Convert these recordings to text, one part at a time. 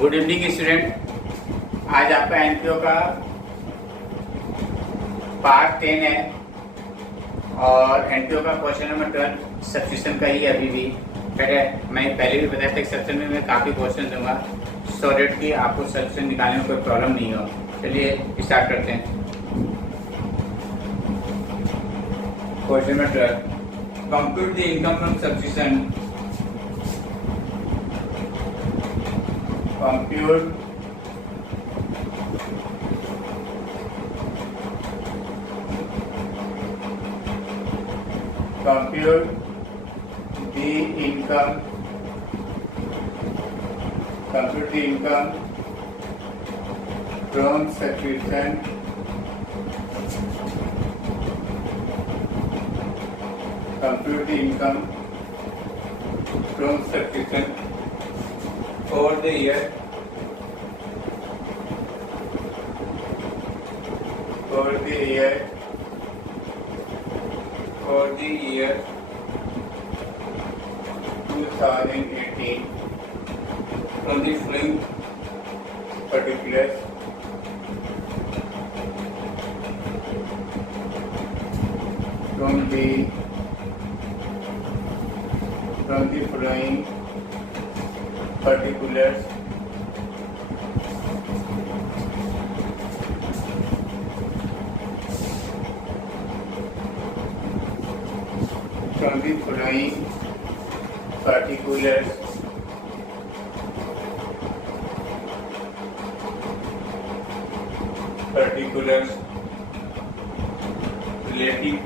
Good evening student. आज आपका NPO का पार्ट 10 है और एनपीओ का क्वेश्चन नंबर 12 सब्स्टिट्यूशन का ही अभी भी ठीक है। मैं पहले भी बताया था सेक्शन में मैं काफ़ी क्वेश्चन दूंगा सो डेट कि आपको सब्स्टिट्यूशन निकालने में कोई प्रॉब्लम नहीं हो। चलिए स्टार्ट करते हैं। Question number 12, compute the income from substitution. compute the income from subscription for the year 2018 from the following particulars. From the following particulars particulars relating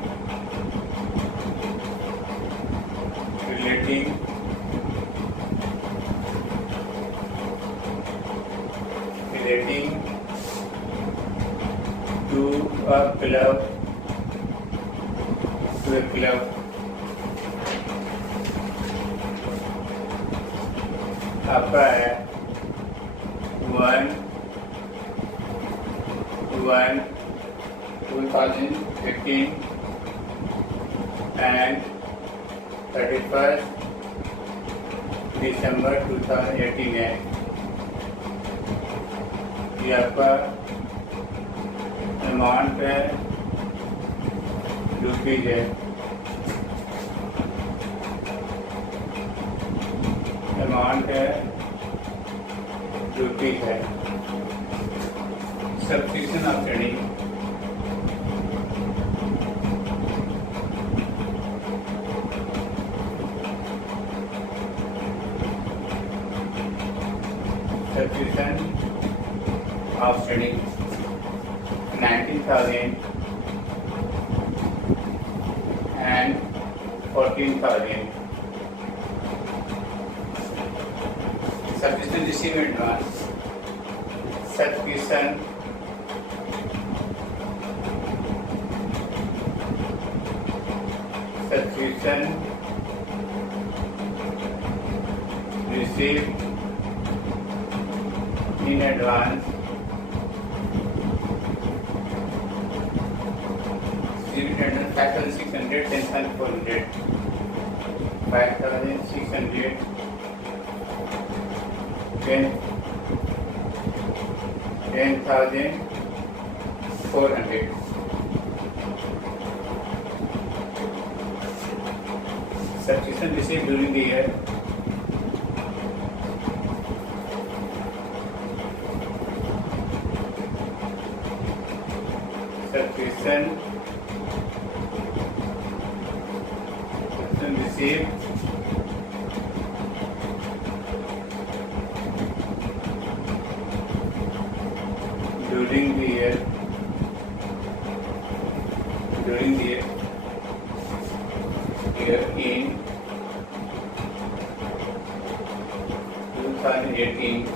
to a club आपका है 1/1/2015 and 31st December 2018 है। ये आपका amount है rupees है। Amount है rupees है। Substitution of trading of studying 19,000 and 14,000. Subscription received in advance. Subscription received in advance. Received in advance 5,600, 10,400, 5,600, 10,400. Subscription received during the year. Subscription received during the year in 2018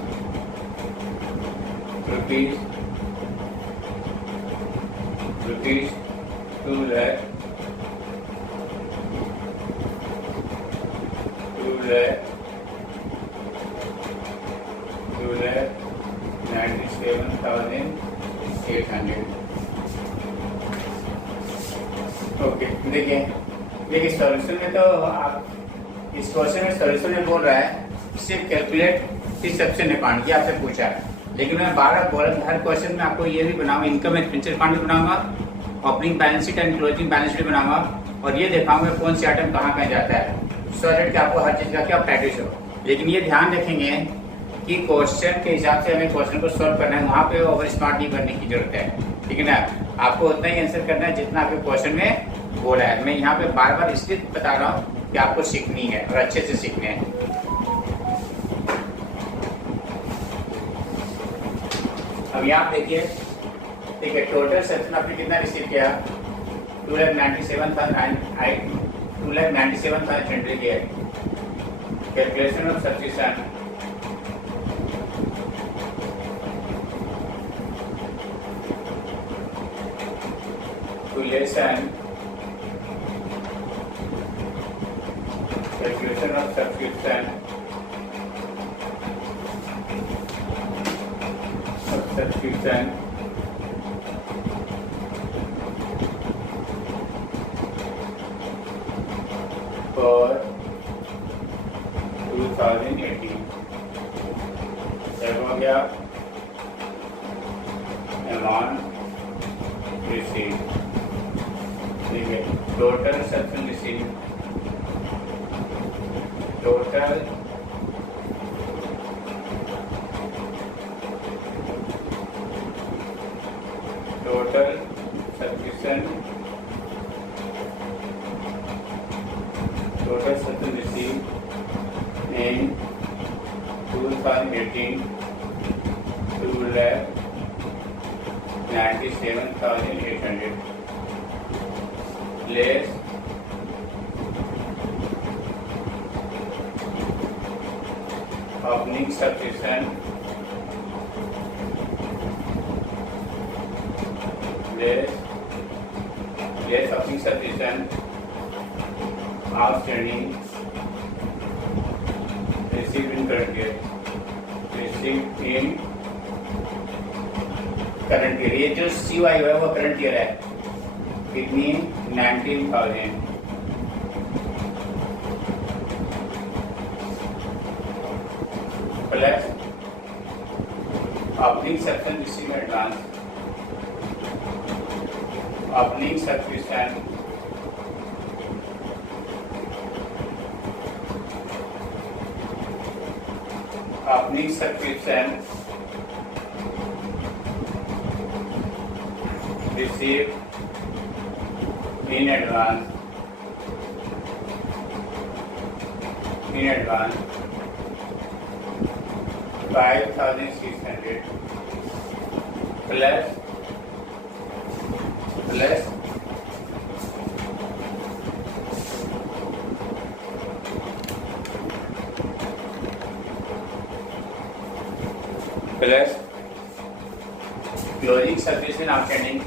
rupees 2 lakh 97,800। Okay, देखिए solution में तो आप इस question में solution में बोल रहा है सिर्फ कैलकुलेट सिर्फ सबसे अकाउंट, ये आपसे पूछा है। लेकिन मैं बार बार बोला कि हर क्वेश्चन में आपको ये भी बनाऊंगा, इनकम एक्सपेंडिचर अकाउंट भी बनाऊंगा, opening balance sheet and closing balance sheet बनाऊंगा, और ये दिखाऊंगा कौन सी आइटम कहाँ कहाँ जाता है, सो दैट कि आपको हर चीज़ का क्या प्रैक्टिस हो। लेकिन ये ध्यान रखेंगे कि क्वेश्चन के हिसाब से हमें क्वेश्चन को सॉल्व करना है, वहाँ पे ओवर स्मार्ट नहीं करने की जरूरत है, ठीक है ना। आपको उतना ही आंसर करना है जितना आपके क्वेश्चन में बोला है। मैं यहाँ पे बार बार इसलिए बता रहा हूँ कि आपको सीखनी है और अच्छे से सीखने हैं। अब यहाँ देखिए, ठीक है, टोटल सेक्शन आपने कितना रिसीव किया, 2,97,000 किया। Calculation of सब्सिशन, calculation of subscription for 2018 हो गया अमाउंट रिसीव, ठीक है। Total subscription receive, total subscription receive in 2018 2,97,800 less opening subscription less opening subscription outstanding received in current year, ये जो CY है वो करंट ईयर है, कितनी 19,000 plus opening subscription received advance, opening subscription received in advance 5,600 plus closing subscription outstanding,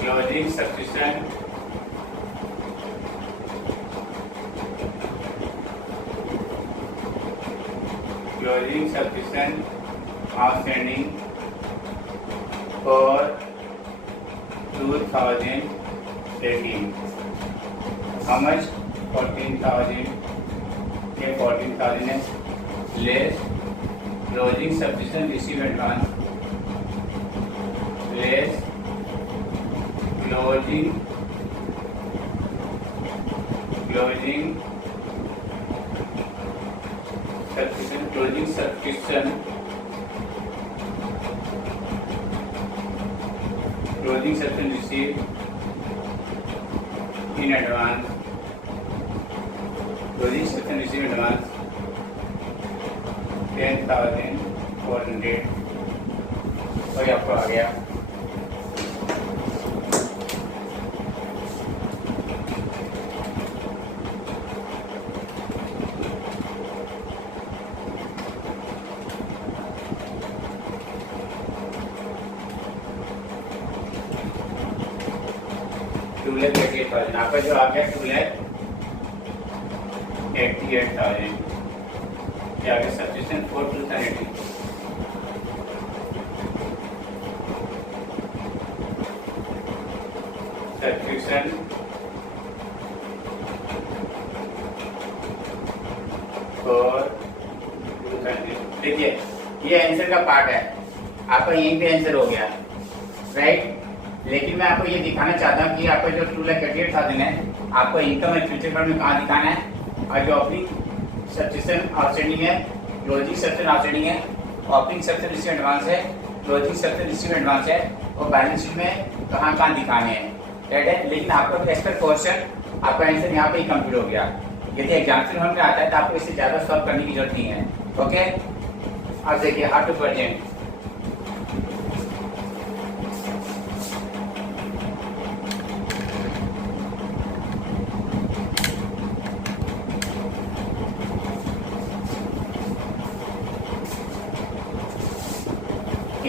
closing subscription outstanding for 2018. How much? 14,000. ये 14,000 है, less closing subscription received advance, less closing subscription received in advance, closing subscription received in advance 10,400, और ये आपको आ गया। $2,88,000 आपका जो आ गया, 2,88,000। क्या आगे सब्सक्रिप्शन फॉर 2018, सब्सक्रिप्शन 4 देखिए ये आंसर का पार्ट है, आपका यहीं पे आंसर हो गया, राइट। लेकिन मैं आपको ये दिखाना चाहता हूँ कि आपका जो 2,38,000 है, आपका इनकम एंड फ्यूचर फंड में कहाँ दिखाना है, और जो ओपनिंग सब्सक्रिप्शन आउटस्टैंडिंग है, क्लोजिंग सब्सक्रिप्शन आउटस्टैंडिंग है, ओपनिंग सब्सक्रिप्शन रिसीव एडवांस है, क्लोजिंग सब्सक्रिप्शन रिसीव एडवांस है, और बैलेंस शीट में कहाँ कहाँ दिखाने हैं, राइट है। लेकिन आपका एज पर क्वेश्चन आपका आंसर यहाँ पे ही कंप्लीट हो गया। यदि एग्जामिनेशन हॉल में आता है तो आपको इससे ज़्यादा सॉल्व करने की जरूरत नहीं है, ओके। अब देखिए how to present,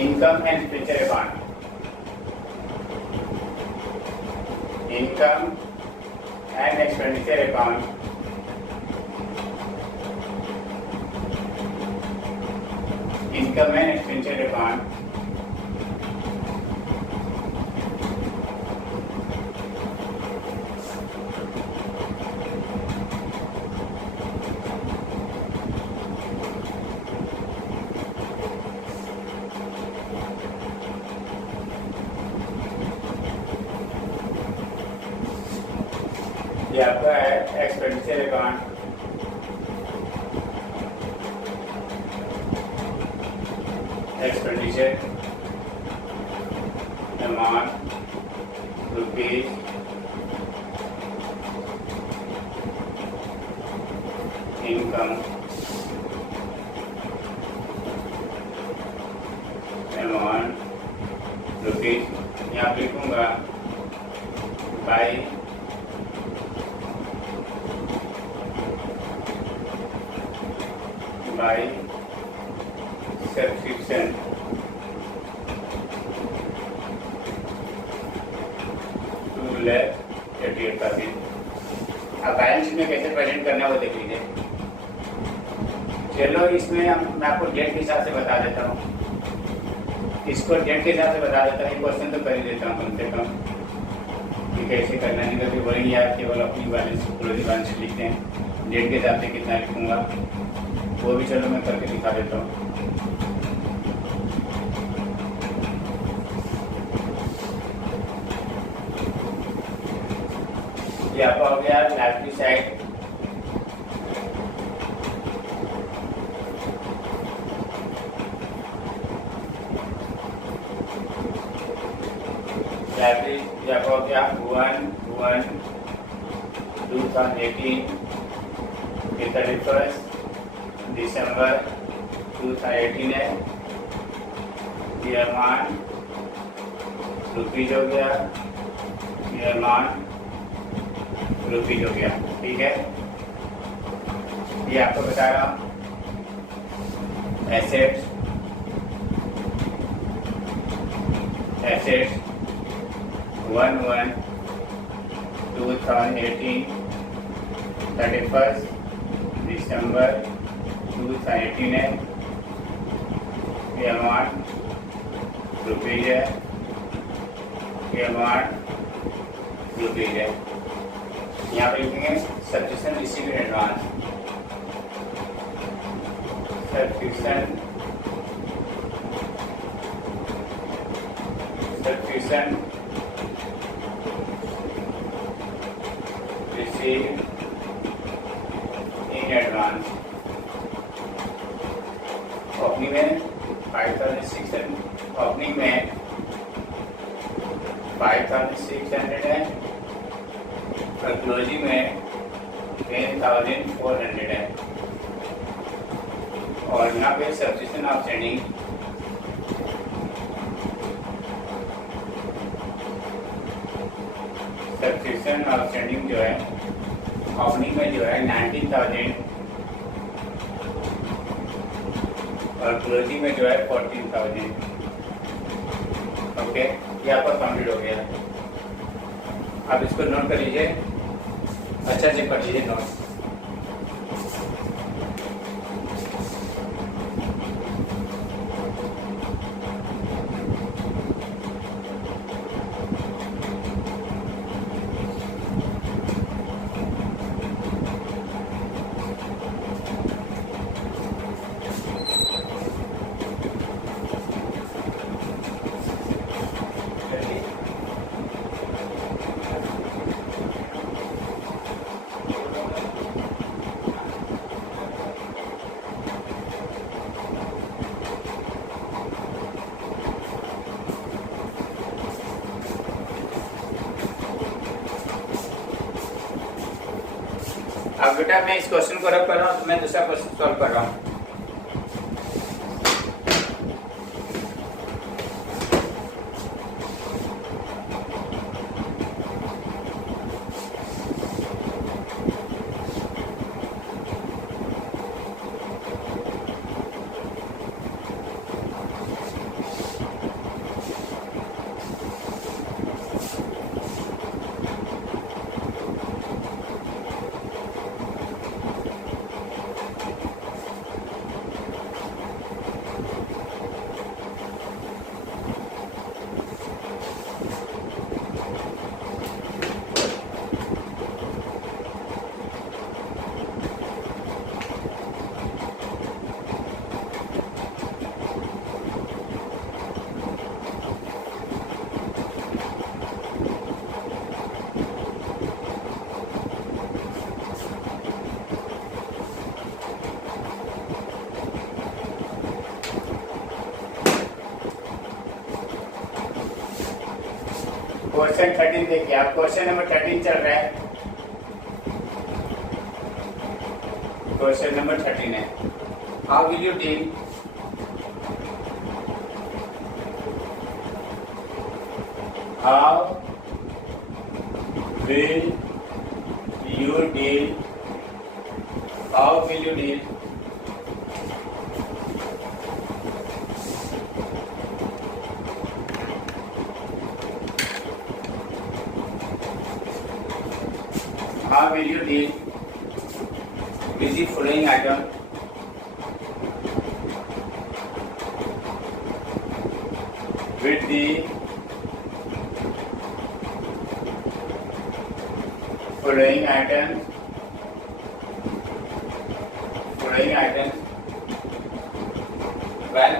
income and future account, income and expenditure account, income and expenditure account, ये आपका है expenditure account, expenditure amount rupees, income amount rupees, यहाँ लिखूंगा बाई by subscription, $2,38,000। अब बैलेंस शीट में कैसे प्रेजेंट करना है वो देख लीजिए। चलो इसमें मैं आपको डेट के हिसाब से बता देता हूँ, इसको डेट के हिसाब से बता देता हूँ, क्वेश्चन तो कर ही देता हूँ कम से कम कि कैसे करना है, क्योंकि वही यार केवल अपनी बैलेंस क्लोजिंग बैलेंस शीट लिखते हैं, डेट के हिसाब से कितना लिखूंगा वो भी चलो मैं करके दिखा देता हूँ। ये आपका हो गया लाइब्रेरी साइड, लाइब्रेरी ये आपका हो गया 1/1/2018 के 31 दिसंबर 2018 है। ये अमाउंट रुपीज हो गया, ये अमाउंट रुपीज हो गया, ठीक है। ये आपको बता रहा हूँ एसेट्स, एसेट्स 1/1/2018 31 दिसंबर 2018 है। ये अमाउंट रुपीज है, ये अमाउंट रुपीज है। यहाँ पे लिखेंगे subscription receive in advance, subscription receive in advance. Opening में 5,600, ओपनिंग में 5,600 है और क्लोजिंग में 10,400 है। और यहाँ पे सब्सक्रिप्शन आउटस्टैंडिंग जो है ओपनिंग में जो है 19,000 और क्लोजिंग में जो है 14,000। ओके, ये आपका कंप्लीट हो गया। आप इसको नोट कर लीजिए, अच्छा से कर लीजिए नोट। बेटा मैं इस क्वेश्चन को रख कर रहा हूँ, तो मैं दूसरा क्वेश्चन सॉल्व कर रहा हूँ। क्वेश्चन 13 देखिए आप, क्वेश्चन नंबर 13 चल रहा है। क्वेश्चन नंबर 13 है, how will you deal how will you deal how will you deal how will you deal with the following item? With the following items while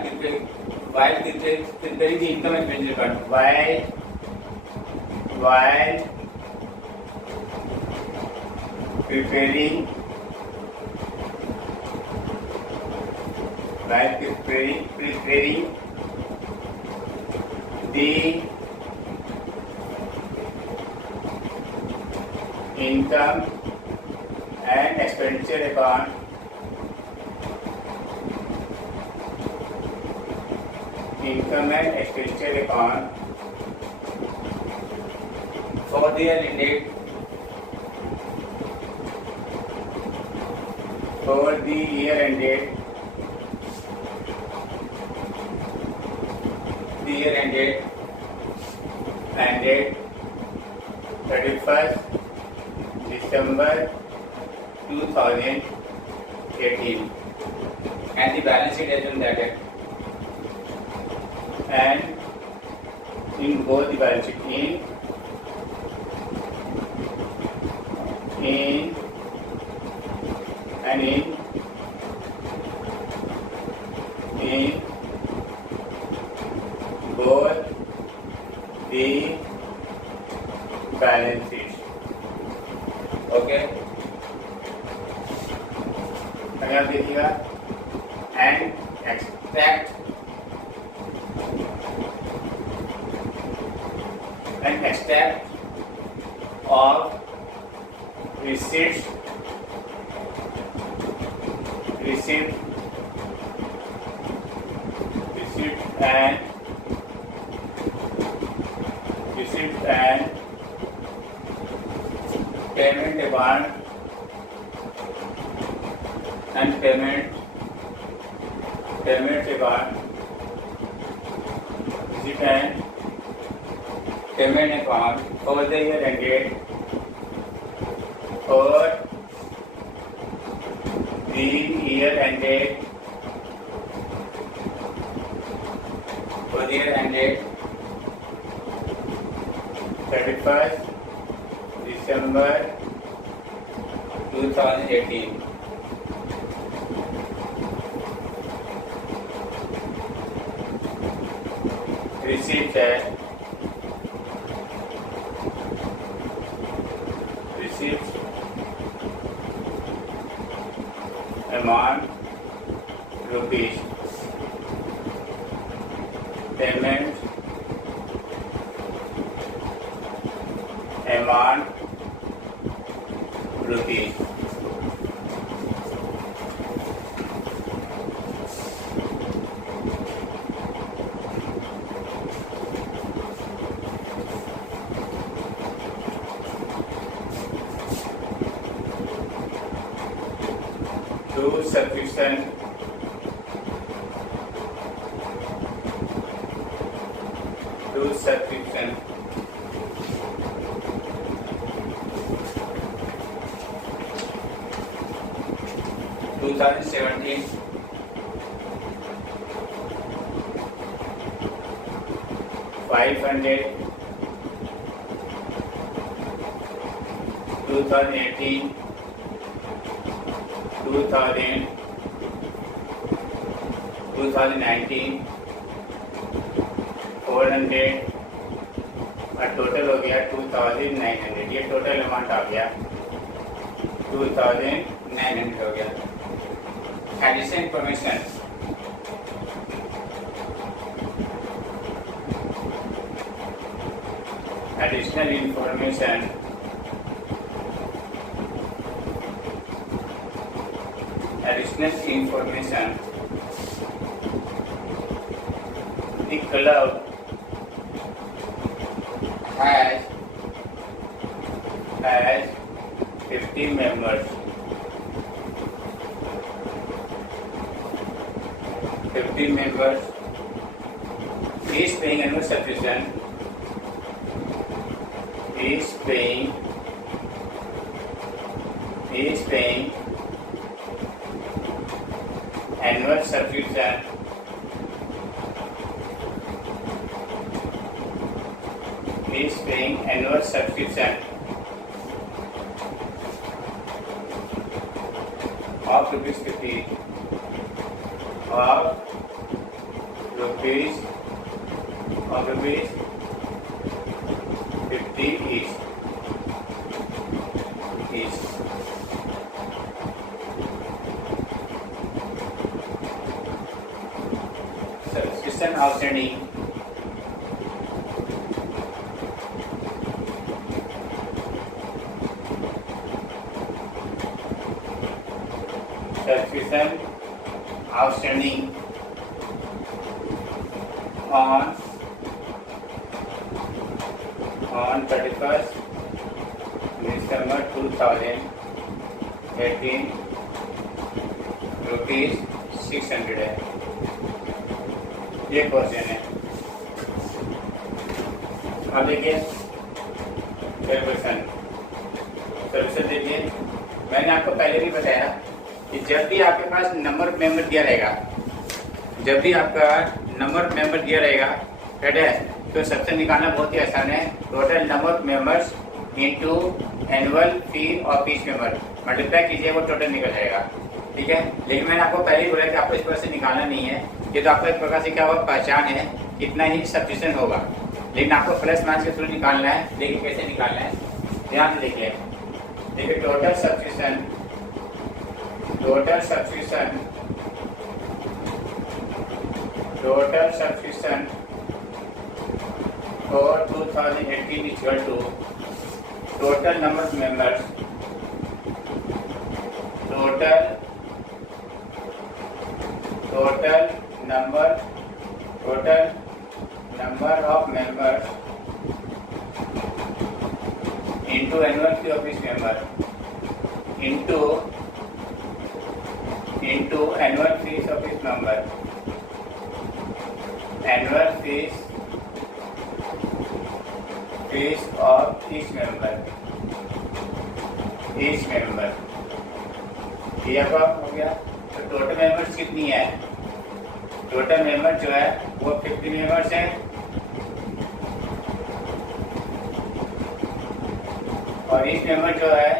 preparing the income expenditure account. While preparing the income and expenditure account for the year ended ended 31st December 2018, and the balance sheet has been dated, and in both the balance sheet in both the balance sheets. Okay, अगर आप देखिएगा, and extract of receipts and payment account for the year ended for the year ended 31st December 2018. Receipts है, amount rupees, payment amount rupees. to subscription to subscription 2017 500 2018 2000 2019 400 और total हो गया 2900। ये total amount आ गया 2900 हो गया। Additional information additional information the club has 50 members. 50 members is paying annual subscription. Is paying annual subscription of rupees 50 of rupees 50 each. Subscription outstanding on 31st December 2018 rupees 600 है। ये question है। अब देखिए question solution देखिए। मैंने आपको पहले भी बताया कि जब भी आपके पास नंबर ऑफ मेंबर दिया रहेगा, राइट है, तो सबसे निकालना बहुत ही आसान है। Total number of members into annual fee of each member multiply कीजिए, वो टोटल निकल जाएगा। ठीक है, लेकिन मैंने आपको पहले ही बोला कि आपको इस प्रकार से निकालना नहीं है। ये तो आपको एक प्रकार से क्या होगा, पहचान है कितना ही सब्सक्रिप्शन होगा, लेकिन आपको प्लस माइनस के थ्रू निकालना है। देखिए कैसे निकालना है, ध्यान से देखिए। Total subscription for 2018 is equal to total number of members, total number of members into annual fee of each member into annual fees of each member, annual fees of each member। ये आपका हो गया। तो total members कितनी है? Total member जो है वो 50 मेंबर्स हैं और ईच मेंबर जो है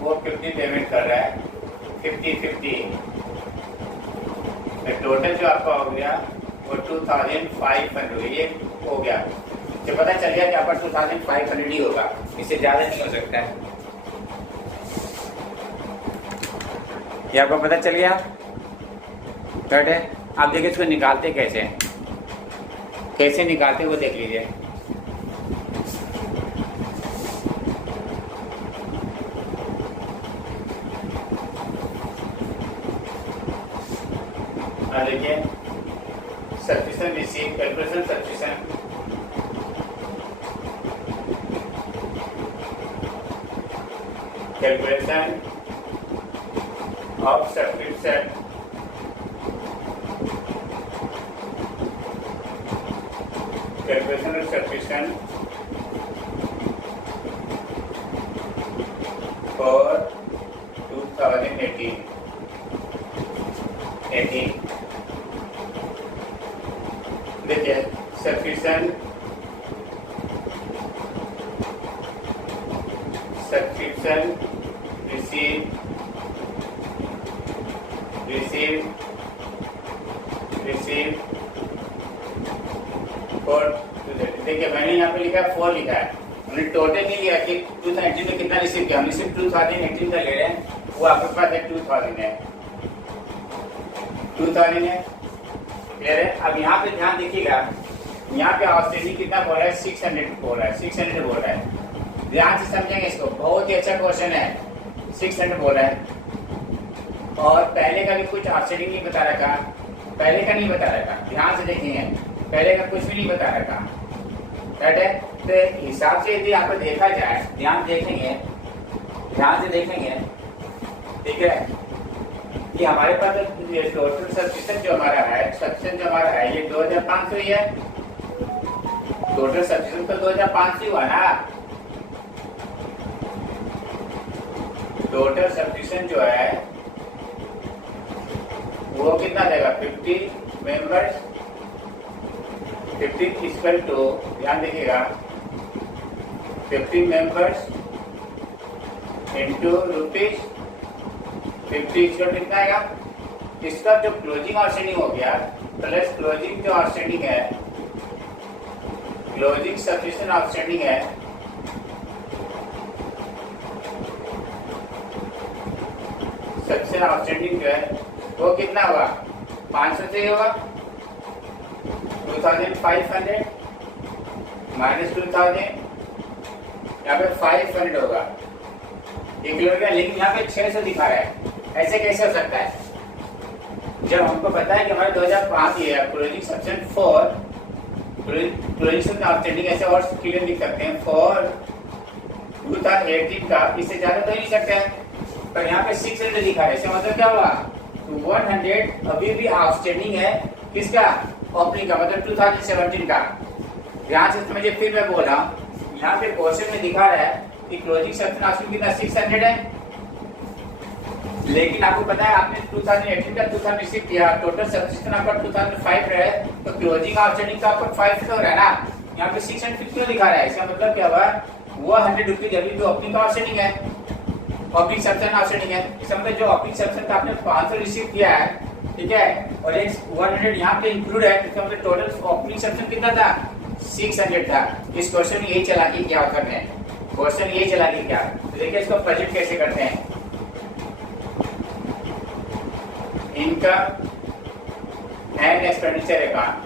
वो 50 पेमेंट कर रहा है, 50-50। तो टोटल जो आपका हो गया वो 2500 ये हो गया। तो पता चल गया कि आपका 2500 ही होगा, इससे ज़्यादा नहीं हो सकता है। ये आपको पता चल गया, राइट है। आप देखिए इसको निकालते कैसे निकालते वो देख लीजिए। देखिए subscription receive calculation subscription of subscription calculation of subscription for 2018 देखिए सब्सक्रिप्शन रिसीव फॉर, देखिए मैंने यहाँ पे लिखा है 4 लिखा है, हमने टोटल नहीं लिया कि 2018 में कितना रिसीव किया, हमने सिर्फ 2018 का ले रहे हैं, वो आपके पास है 2000 है, 2000 है, क्लियर है। अब यहाँ पे ध्यान देखिएगा, यहाँ पे आउटस्टैंडिंग कितना बोल रहा है, 600 बोल रहा है, 600 बोल रहा है, ध्यान से समझेंगे इसको, बहुत ही अच्छा क्वेश्चन है, 600 बोल रहा है, और पहले का भी कुछ आउटस्टैंडिंग नहीं बता रखा, पहले का नहीं बता रखा, ध्यान से देखेंगे, पहले का कुछ भी नहीं बता रखा, राइट है। तो हिसाब से यदि आपको देखा जाए, ध्यान से देखेंगे, ठीक है, कि हमारे पास टोटल सब्सक्रिप्शन जो हमारा है, ये 2500 ही है, टोटल सब्सक्रिप्शन तो 2500 हुआ ना, टोटल सब्सक्रिप्शन जो है वो कितना देगा, 50 मेंबर्स, 50 इक्वल टू, ध्यान देखिएगा, 50 मेंबर्स इंटू रुपीज 50 इक्वल कितना आएगा, इसका जो क्लोजिंग आउटस्टैंडिंग हो गया प्लस क्लोजिंग जो आउटस्टैंडिंग है, क्लोजिंग सब्सक्रिप्शन आउटस्टैंडिंग है, सबसे आउटस्टैंडिंग जो है वो कितना हुआ, 500 से होगा, 2500 माइनस 2000, यहाँ पे 500 होगा, ये क्लियर गया। लेकिन यहाँ पे 600 दिखा रहा है, ऐसे कैसे हो सकता है, जब हमको पता है कि हमारे 2005 ही है, closing subscription for, closing subscription outstanding ऐसे और क्लियर लिख सकते हैं, फॉर 2018 का, इससे ज्यादा तो ही नहीं सकते हैं, पर यहाँ पे 600 दिखा है, इसका मतलब क्या हुआ, 100 अभी भी आउटस्टैंडिंग है, किसका, ओपनिंग का, मतलब 2017 का। ध्यान से समझिए, फिर मैं बोल रहा हूँ, यहाँ पे क्वेश्चन में दिखा रहा है कि क्लोजिंग सब्सक्रिप्शन आउटस्टैंडिंग कितना 600 है, लेकिन आपको पता है आपने 2018 का 2000 रिसीव किया, टोटल सब्सक्रिप्शन आपका 2005 है, तो क्लोजिंग आउटस्टैंडिंग का आपका 500 हो रहा है ना, यहाँ पे 600 क्यों दिखा रहा है, इसका मतलब क्या हुआ, वो 100 रुपीज अभी भी ओपनिंग का आउटस्टैंडिंग है, ओपनिंग सब्सक्रिप्शन आउटस्टैंडिंग है, इसका मतलब जो ओपनिंग सब्सक्रिप्शन का आपने 500 रिसीव किया है, ठीक है, और एक 100 यहाँ पे इंक्लूड है, इसका मतलब टोटल ओपनिंग सब्सक्रिप्शन कितना था, 600 था। इस क्वेश्चन में यही चला कि क्या करना है, क्वेश्चन यही चला कि क्या, तो देखिए इसको प्रोजेक्ट कैसे करते हैं, income and expenditure account,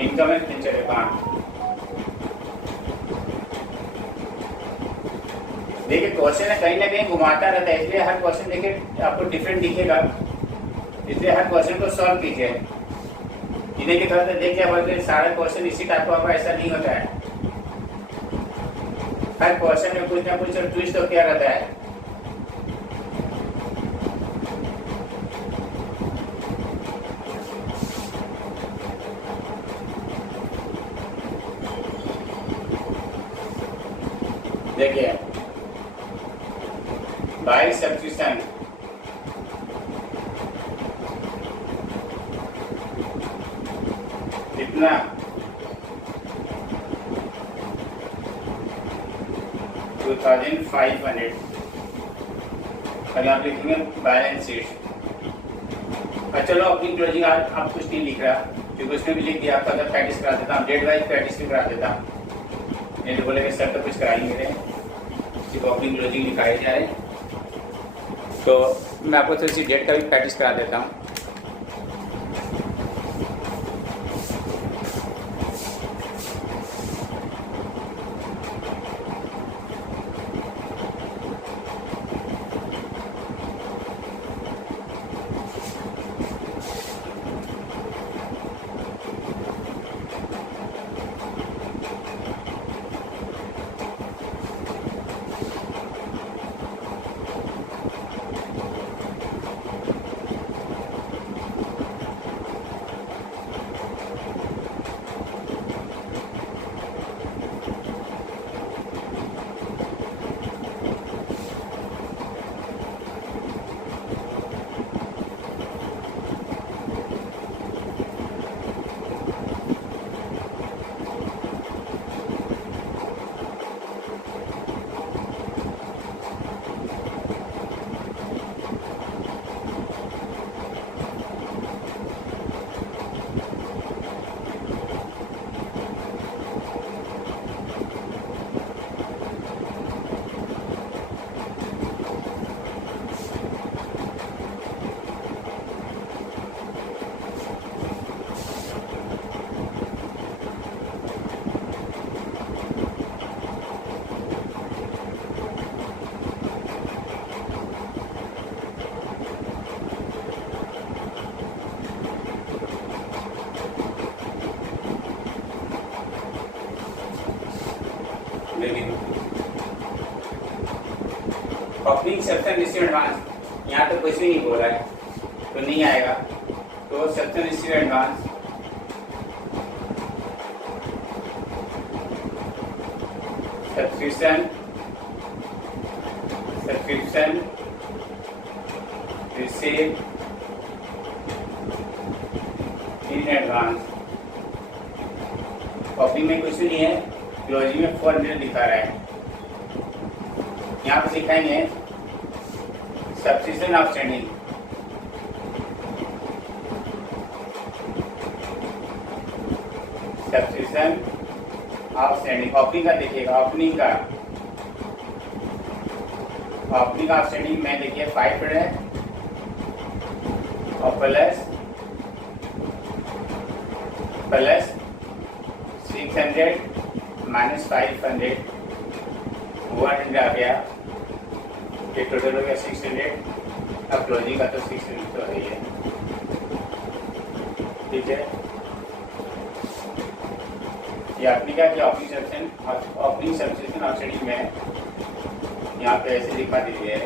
income and expenditure account, देखिए क्वेश्चन है कहीं ना कहीं घुमाता रहता है, इसलिए हर क्वेश्चन देखिए आपको डिफरेंट दिखेगा, इसलिए हर क्वेश्चन को सॉल्व कीजिए, इन्हें के तौर पर देखिए, बल्कि सारा क्वेश्चन इसी टाइप का होगा ऐसा नहीं होता है, हर क्वेश्चन में कुछ ना कुछ ट्विस्ट तो क्या रहता है। देखिए बाय सब्सक्रिप्शन, कितना 2500, और यहाँ पे लिखेंगे बैलेंस शीट, और चलो अपनी क्लोजिंग आप कुछ नहीं लिख रहा, क्योंकि उसमें भी लिख दिया, आपका अगर प्रैक्टिस करा देता हूँ, डेट वाइज प्रैक्टिस भी करा देता हूँ, नहीं तो बोलेंगे सर तो कुछ कराएंगे मेरे, सिर्फ अपनी क्लोजिंग लिखाई जाए, तो मैं आपको थोड़ी सी डेट का भी प्रैक्टिस करा देता हूँ। ओपनिंग सेक्शन रिसीव एडवांस, यहाँ तो कुछ भी नहीं बोला है तो नहीं आएगा। तो section receive advance, subscription receive in advance. Opening में कुछ भी नहीं है, क्लोजिंग में 400 दिखा रहा है। यहाँ पे दिखाएंगे subscription outstanding, subscription outstanding. Opening का देखिएगा, ओपनिंग आउटस्टैंडिंग में देखिए 500 है और प्लस 600 माइनस 500 100 आ गया, ये टोटल हो गया 600। अब क्लोजिंग का तो 600 तो है ही है, ठीक है। ये आपने क्या किया, ओपनिंग सब्सक्रिप्शन आउटस्टैंडिंग में यहाँ पे ऐसे दिखा दीजिए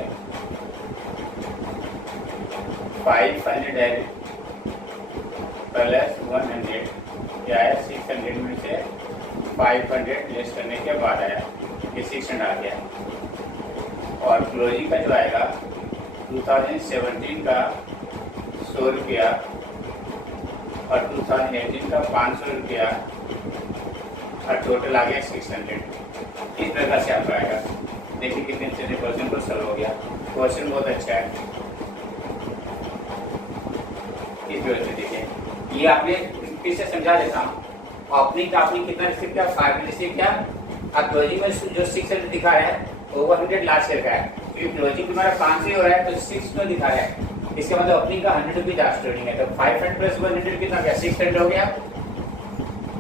500 है प्लस 100, क्या है 600 में से 500 लेस करने के बाद आया, ये 600 आ गया। और क्लोजिंग का जो आएगा 2017 का 100 रुपया और 2018 का 500 रुपया और टोटल आ गया 600। इस प्रकार से आपका आएगा। देखिए कितने अच्छे से क्वेश्चन को सॉल्व हो गया। क्वेश्चन बहुत अच्छा है। इस वजह से देखिए, ये आपने फिर से समझा देता हूँ। ओपनिंग का आपने कितना रिसीव किया, 5 रिसीव किया। अब क्लोजिंग में जो 600 दिखा रहा है ओवर 100 लास्ट ईयर का है, क्योंकि क्लोजिंग तुम्हारा 500 हो रहा है तो 6 दिखा रहा है। इसके मतलब ओपनिंग का 100 रुपीज आउटस्टैंडिंग है, तो 500 प्लस 100 कितना गया, 600 हो गया।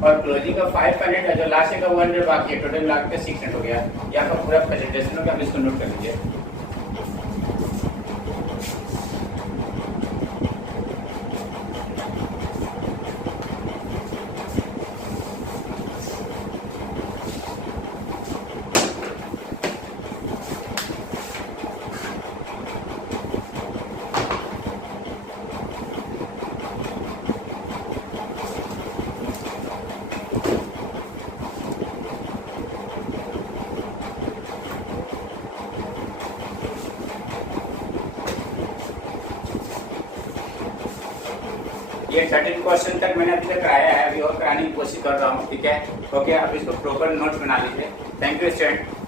और क्लोजिंग का 500 है, जो लास्ट ईयर का 100 बाकी है, टोटल लाख का 600 हो गया। यहाँ का पूरा प्रेजेंटेशन हो गया, आप इसको नोट कर लीजिए। ये 13 क्वेश्चन तक मैंने अभी तक कराया है, अभी और कराने की कोशिश कर रहा हूँ, ठीक है। ओके, अब इसको प्रॉपर नोट्स बना लीजिए। Thank you student.